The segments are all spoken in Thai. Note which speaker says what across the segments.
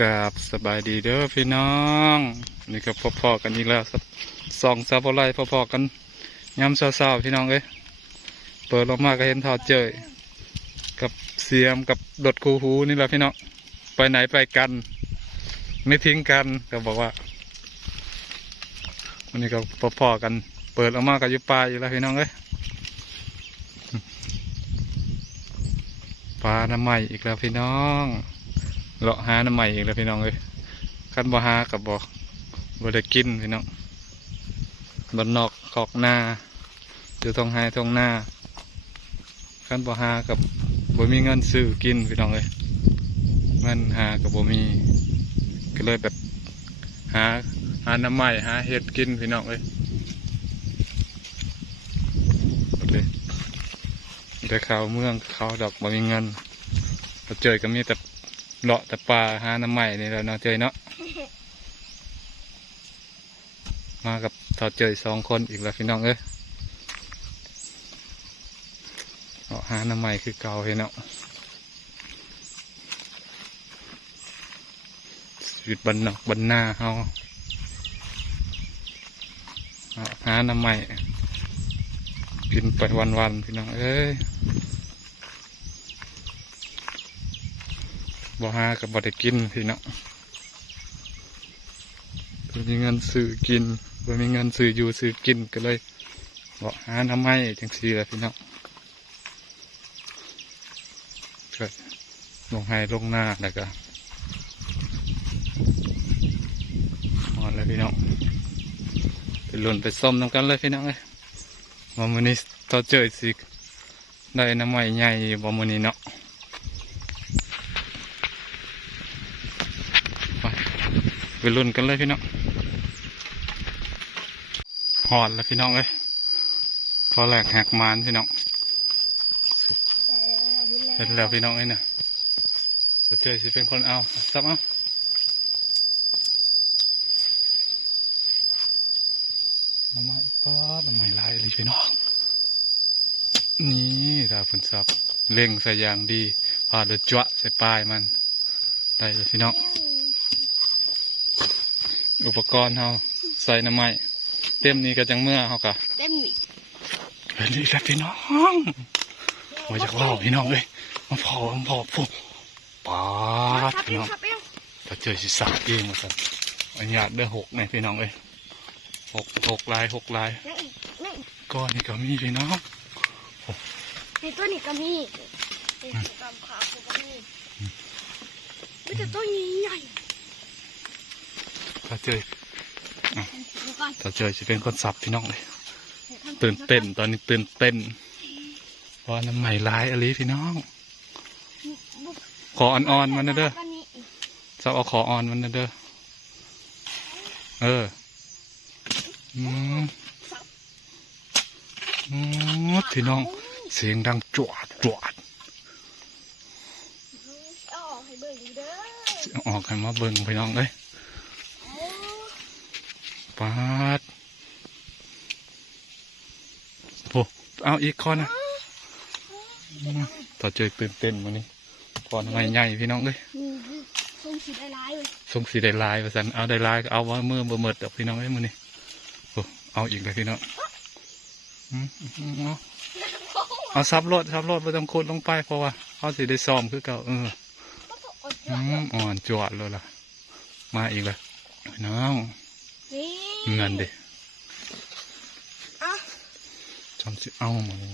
Speaker 1: กราบสบายดีเด้อพี่น้อง นี่ก็พอๆกันอีกแล้วสักสองซาบไลพอๆกันย้ำเศร้าๆพี่น้องเอ้ยเปิดลงมาก็เห็นทอดเจยกับเสียมกับดดคูหูนี่แหละพี่น้องไปไหนไปกัน ไม่ทิ้งกันก็บอกว่าวันนี้ก็พอๆกัน เปิดออกมาก็อยู่ปลาอยู่แล้วพี่น้องเอ้ยปลาน้ำใหม่อีกแล้วพี่น้อง เลาะหาน้ำใหม่อีกแล้วพี่น้องเอ้ยคันบ่หากับบ่บ่ได้กินพี่น้องบนนอกขอกหน้าอยู่ตรงไฮตรงหน้าคันบ่หากับบ่มีเงินซื้อกินพี่น้องเอ้ยเงินหากับบ่มี ก็เลยแบบหาหาน้ำใหม่หาเห็ดกินพี่น้องเอ้ยเลยได้ข่าวเมืองเขาดอกบ่มีเงินเราเจอก็มีแต่ เลาะแต่ปลาหาน้ำใหม่นี่แหล้วเนาะเจยเนาะมากับเท่าเจยสองคนอีกแล้วพี่น้องเอ้ยเลาะหาน้ำใหม่คือเก่าพี่น้องชีวิตบันนอกบันหน้าเฮาเลาะหาน้ำใหม่กินไปวันๆพี่น้องเอ้ย บ่หากับบ่ได้กินพี่เนาะบ่มีเงินซื้อกินบ่มีเงินซื้ออยู่ซื้อกินก็เลยบ่หาน้ำไมจังซี่แหละพี่เนาะก็ลงให้ลงหน้าแล้วก็หอดแล้วพี่น้องไปลุ่นไปส้มน้ำกันเลยพี่น้องเอ้ยว่ามื้อนี้ต่อเจอสิได้น้ำไม้ใหญ่บ่มื้อนี้เนาะ ไปรุ่นกันเลยพี่น้องหอดแล้วพี่น้องเอ้ยพอแหลกแหกมานพี่น้องเห็นแล้วพี่น้องเอ้ยเนี่ยจะเจอสิเป็นคนเอาซับเอาน้ำไม้ป้าดน้ำไม้ลายเลยพี่น้อง นี่ดาวฝนซับเล่งใส่ยางดีพาเดือดจ้วะใส่ปลายมัน ได้เลยพี่น้อง อุปกรณ์เราใส่น้ำไม้เต็มนี้ก็จังเมื่อเขากะ
Speaker 2: เต็มนี่
Speaker 1: เฮ้ยนี่แหละพี่น้องมาจากว่าพี่น้องเลยมาพอมาพอปุ๊บป๊าด
Speaker 2: ครับ
Speaker 1: พี่
Speaker 2: เอ
Speaker 1: น้
Speaker 2: ง
Speaker 1: อง
Speaker 2: ครับเอง
Speaker 1: ถ้าเจอสิสาเองมาสั่นอันนี้เด้อหกเนี่ยพี่น้องเลยหกหกลายหกลาย
Speaker 2: นั่งอีกนั่งอีก
Speaker 1: ก้อนนี่ก็มีพี่น้อง
Speaker 2: ในตัวนี้ก็มีในกำขาก็มีไม่แต่ตัวนี้ใหญ่
Speaker 1: ถ้าเจอ
Speaker 2: เดี๋ยวก่อน
Speaker 1: ถ้าเจอจะเป็นคนสับพี่น้องเลยตื่นเต้นตอนนี้ตื่นเต้นเพราะน้ำใหม่ลายอะไรพี่น้อง ขออ่อนๆมันนะเด้อ
Speaker 2: วันนี้
Speaker 1: จะเอาขออ่อนมันนะเด้อเอออืมอืมพี่น้องเสียงดังจวดจวด
Speaker 2: เอาออกให้เบิ่งดูเด้อ
Speaker 1: สิเอาออกกันมาเบิ่งพี่น้องเอ้ย
Speaker 2: โอ้
Speaker 1: ปาดโอ้เอาอีกข้อนะต่อเจอตื่นเต้นวันนี้ก่อนไม่ใหญ่พี่น้องเอ้ย
Speaker 2: มีทรงสีได้ลายเลย
Speaker 1: ส่งสีได้ลายประสันเอาได้ลายเอาว่าเมื่อบ่เมิดดอกพี่น้องเอ้ยมือนี้โอ้เอาอีกเลยพี่น้องเอาซับรถซับรถไม่ต้องขุดลงไปเพราะว่าเขาสิได้ซ้อมคือเก่าเอออ่อนจวดเลยล่ะ มาอีกเลยน้อง
Speaker 2: นี่
Speaker 1: เงินดิ
Speaker 2: อะ
Speaker 1: จำสิเอาหมดเลย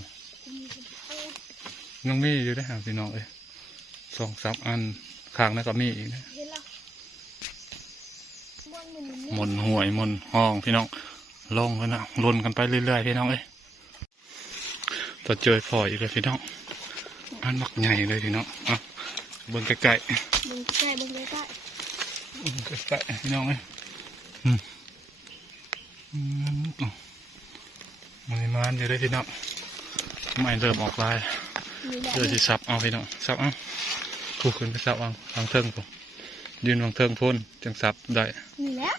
Speaker 1: ยังมีอยู่ได้อหาพี่น้องเอ้ยสองสามอันข้างนั้นก็มีอีกนะ
Speaker 2: เห็นแล้วบนมัน
Speaker 1: หมนหวยหมนห้องพี่น้องลงกันนะลนกันไปเรื่อยๆพี่น้องเอ้ยต่อเจอพออีกเลยพี่น้องอันมักใหญ่เลยพี่น้องอะเบิ่งใกล้
Speaker 2: มึงใกล้มึงใกล้
Speaker 1: ๆเบิ่งใกล้ๆพี่น้องเอ้ยอืมอื มอ๋อมันมานอยู่เลยพี่น้องไม่เริ่มออกลาย
Speaker 2: มีแบบ
Speaker 1: เจอสิซับเอาพี่น้องซับเอาคู่ขึ้นไปซับเอาวางเทิงผมยืนวางเทิงพ่นจังซับได้
Speaker 2: นี่แหละ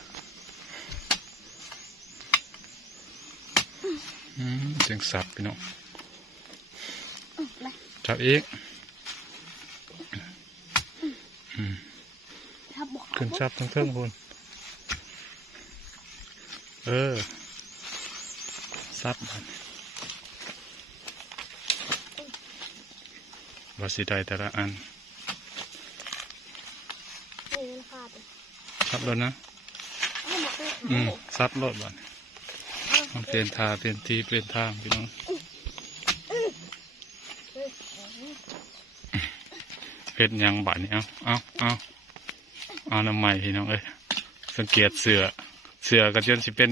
Speaker 1: อืมจังซับพี่น้อง
Speaker 2: อะไร
Speaker 1: จับอีก
Speaker 2: ทับบ่
Speaker 1: ขึ้นซับทั้งเทิงพุ่น เออ ซับมันว่าสิได้แต่ละอัน
Speaker 2: นี่มันขาด
Speaker 1: ซับรถนะ
Speaker 2: เอามาเป็น
Speaker 1: อืมซับรถบ่นมันเปลี่ยนทาเปลี่ยนทีเปลี่ยนทางพี่น้องเฮ็ดหยังบัดนี้เอาเอาเอาเอาน้ำใหม่พี่น้องเอ้ยสังเกตเสือ เสือก็จนสิเป็น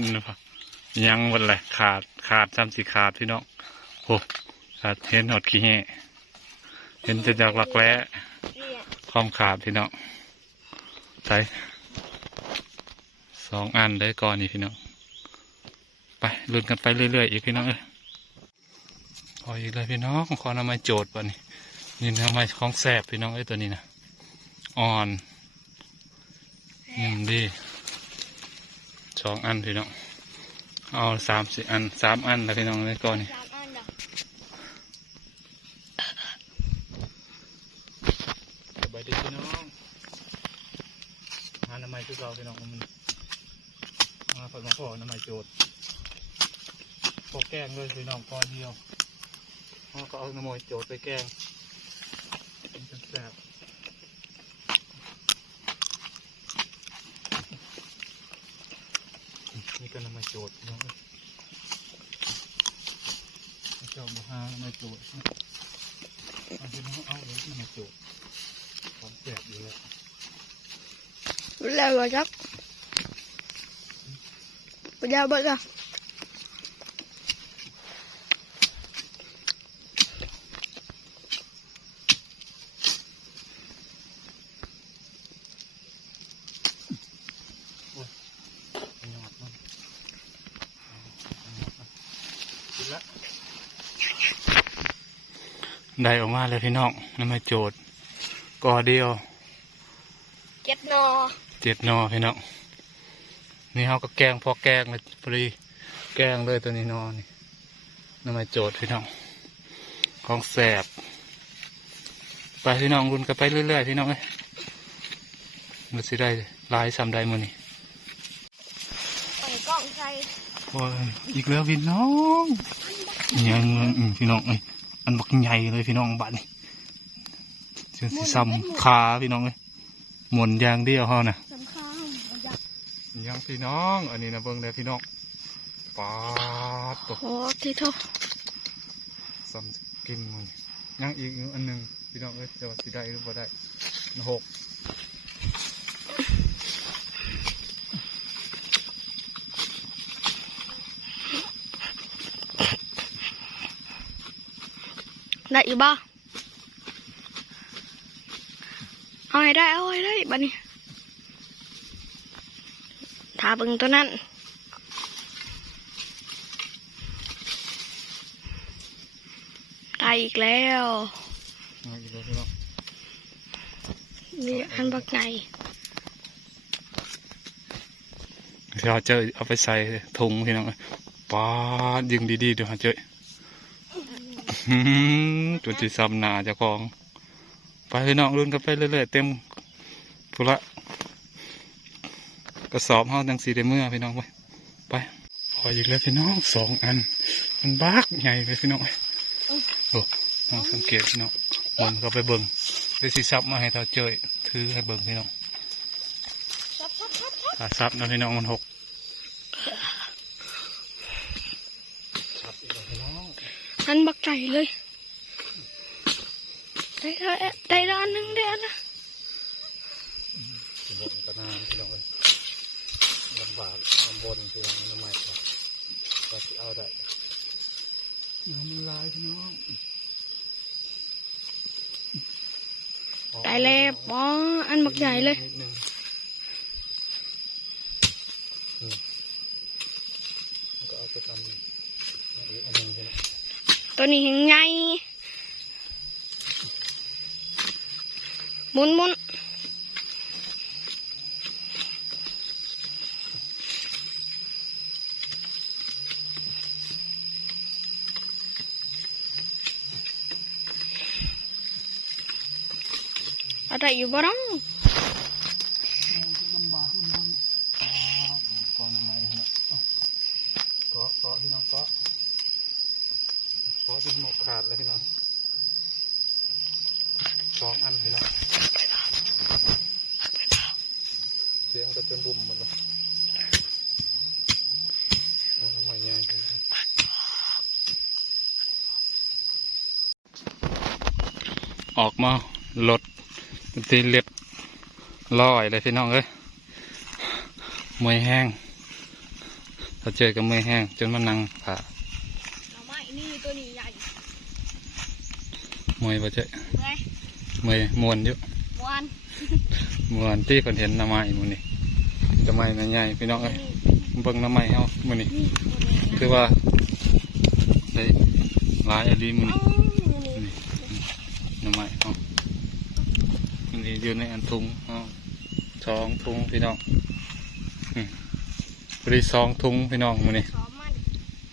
Speaker 1: ยังหมดเลยขาดขาดซ้ำสิขาดพี่น้องโอ้ขาดเห็นหอดขี้แห่เห็นจะจากหลักแร้ความขาดพี่น้องใส่สองอันเลยก่อนนี่พี่น้องไปลุ้นกันไปเรื่อยๆอีกพี่น้องเอ้ยพออีกเลยพี่น้องขอนำมาโจทย์ป่ะนี่นี่ทำไมของแสบพี่น้องเอ้ตัวนี้นะอ่อนนิ่มดี สองอันพี่น้องเอาสามสี่อันสามอันแล้วพี่น้องเลยก่อนนี่
Speaker 2: สามอันดอก
Speaker 1: สบายดีพี่น้องหาน้ำไม้คือเราพี่น้องมันมาฝากมาขอน้ำไม้โจทย์พอแกงเลยพี่น้องก้อนเดียวเขาก็เอาน้ำไม้โจทย์ไปแกงมันจะแซ่บนี่ก็น้ำไม้ โจทย์พี่น้องเอ้ยเจ้าบุหาน้ำไม้โจทย์เอาพี่น้องเอาเลยน้ำไม้โจทย์ของแสบอยู่แล้ว
Speaker 2: แล้วเหรอจ๊อกไปยาวเบิกอะ
Speaker 1: หยอดมันกินละ ได้ออกมาเลยพี่น้องน้ำมาโจทย์กอเดียว
Speaker 2: เก็บนอ
Speaker 1: เจ็ดหนอพี่น้องนี่เขาก็แกงพอแกงเลยพอดีแกงเลยตัวนี้หนอนี่น้ำมาโจทย์พี่น้องของแสบไปพี่น้องรุนกันไปเรื่อยๆพี่น้องเอ้ยมันสิได้หลายซ้ำได้มือนี่
Speaker 2: ใส่กล้องใส่
Speaker 1: โอ้ยอีกแล้วพี่น้องอิหยังอืมพี่น้องเอ้ย อันบักใหญ่เลยพี่น้องบ้านนี่เสียสิซ้ำขาพี่น้องเอ้ยหมุนอยางเดียวเฮาน่ะ
Speaker 2: สำคัญมันจะ
Speaker 1: ยังพี่น้อง อันนี้นะเบิ่งเลยพี่น้องปาดตก
Speaker 2: โอ้ที่โทษ
Speaker 1: ซ้ำกินมันยังอีกอันหนึ่งพี่น้องเอ้ยจะว่าสิได้หรือบ่ได้อันหก
Speaker 2: ได้อีกบ้าเอาให้ได้ เอาให้ได้บัดนี้ถ้าเบิ่งตัวนั้นได้อีกแล้ว
Speaker 1: ยังอีกแล้วพี่น้อง
Speaker 2: นี่อันบักไง
Speaker 1: เดี๋ยวเจอเอาไปใส่ถุงพี่น้องเอ้ยปาดยิงดีๆเดี๋ยวหาเจออื้อหือ จุดที่ซ้ำหนาเจ้าของ ไปพี่น้องรุ่นกันไปเรื่อยๆเต็มพุละกระสอบเฮาจังสีได้เมื่อพี่น้องไปไปพออีกแล้วพี่น้องสองอัน มันบากใหญ่เลยพี่น้องเอ้ยโอ้น้องสังเกตพี่น้องมันก็ไปเบิ่งได้สิซับมาให้เราเจอถือให้เบิ่งพี่น้อง
Speaker 2: ซับซับซับซับ
Speaker 1: ถ้าซับนะพี่น้องมันหกซับอีกแล้วพี่น้อง
Speaker 2: อันบักใจเลยได้ได้ได้ด้านหนึ่งได้อันนะ
Speaker 1: บนกระนานพี่น้องเอ้ยลำบากลำบนพี่น้
Speaker 2: ตัวนี้ยังไงหมุนหมุนเอาได้อยู่บ่น้อง
Speaker 1: ออกมาลดเป็นตีเล็บลอยเลยพี่น้องเอ้ยมวยแห้งถ้าเจอกับมวยแห้งจนมานั่งผ่า
Speaker 2: เอาไม้นี่ตัวนี้ใหญ่
Speaker 1: มวยบ่เจอ
Speaker 2: ไง
Speaker 1: มวยมวนอยู่
Speaker 2: วัน
Speaker 1: มวนที่เพิ่นเห็นหน้ำไม้มื้อนี้จะไม้แม่ใหญ่พี่น้องเอ้ย
Speaker 2: นี่
Speaker 1: เบิ่งหน้ำไม้เฮามื้อนี้
Speaker 2: นี่ตัวนี้นะ
Speaker 1: คือว่าได้หลายอลีมื้อ
Speaker 2: เอ้า
Speaker 1: นี้
Speaker 2: นี่
Speaker 1: ห น้ำไม้เฮาอันนี้อยู่ในอันถุงเฮาสองถุงพี่น้องพอดีสองถุงพี่น้องมือนี้
Speaker 2: ซ้อมมัน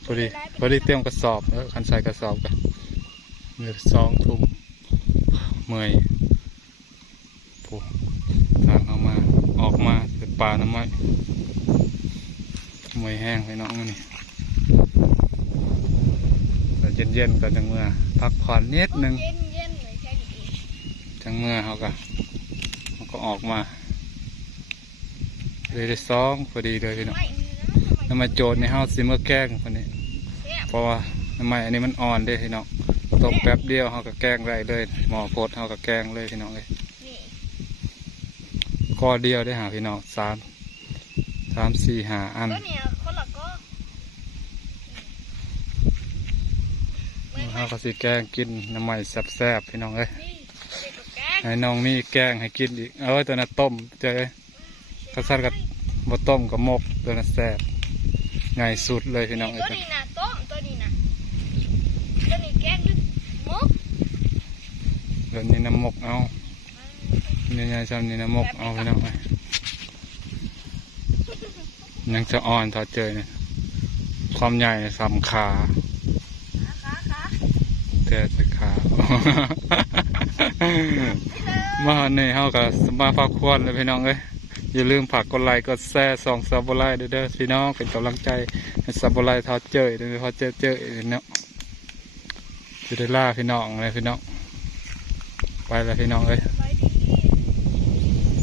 Speaker 1: พอดีพอดีเตรียมกระสอบเออคันใส่กระสอบกันเหลือสองถุงเมื่อยผู้ทางเอามาออกมาเป็นป่าน้ำไม้เมื่อยแห้งไปน้องมือนี่เย็นๆก็จังเมื่อพักผ่อนนิดนึง จังเมื่อเขาก็เขาก็ออกมาเลยได้สองพอดีเลยพี่น้อง
Speaker 2: ไม่นี่นะทำไม
Speaker 1: น้ำมาโจดในเฮาซิเมื่อแกล้งคนนี้
Speaker 2: แซ่บ
Speaker 1: เพราะว่าน้ำมันอันนี้มันอ่อนเด้พี่น้องต้มแป๊บเดียวเขาก็แกล้งได้เลยหมอโพดเขาก็แกล้งเลยพี่น้องเลย
Speaker 2: นี่
Speaker 1: ก้อเดียวได้หาพี่น้องสามสามสี่หาอัน
Speaker 2: ตัวเนี้ยคนละก็เมื่อ
Speaker 1: เขาก็สิแกล้งกินน้ำมันแซ่บๆพี่น้องเอ้ย ให้น้องมีแกล้งให้กินอีก เอ้ยตัวนั้นต้มเจ้ยกระซัดกับบ่ต้มกับมกตัวนั้นแซ่บง่ายสุดเลยพี่น้องเอ้ย
Speaker 2: ตัวนี้นะต้มตัวนี้นะตัวนี้แกงหรือหมก
Speaker 1: เดี๋ยวนี้น้ำมกเอาเนี่ยยายชอบนี่น้ำมกเอาพี่น้องเอ้ยยังจะอ่อนทอดเจยเนี่ยความใหญ่สำขา
Speaker 2: ขาขาขา
Speaker 1: เแต่จะขา มาในเฮากับสมาพักควรเลยพี่น้องเอ้ยอย่าลืมฝากกดไลค์กดแชร์ส่องซับไลค์ด้วยเด้อพี่น้องเป็นกำลังใจให้ซับไลค์ทอดเจยเด้วยทอดเจยเจยเนาะจะได้ล่าพี่น้องเลยพี่น้องไปแล้วพี่น้องเอ้ย
Speaker 2: ไปดี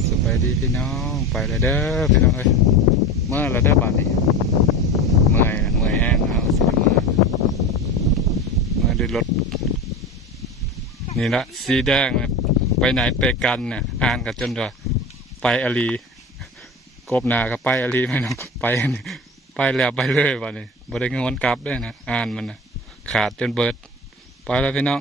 Speaker 1: สบายดีพี่น้องไปเลยเด้อพี่น้องเอ้ยเมื่อแล้วเด้อบาดนี้เมื่อยเมื่อยแห้งแล้วสิเมื่อยเมื่อยด้รถ นี่ละสีแดงนะไปไหนไปกันน่ะอ่านกันจนว่าไปอลีกบนากับไปอลีพี่น้องไปไปแล้วไปเลยวะนี้บ่ได้เงินกลับด้วยนะอ่านมันนะขาดจนเบิด ไปแล้วพี่น้อง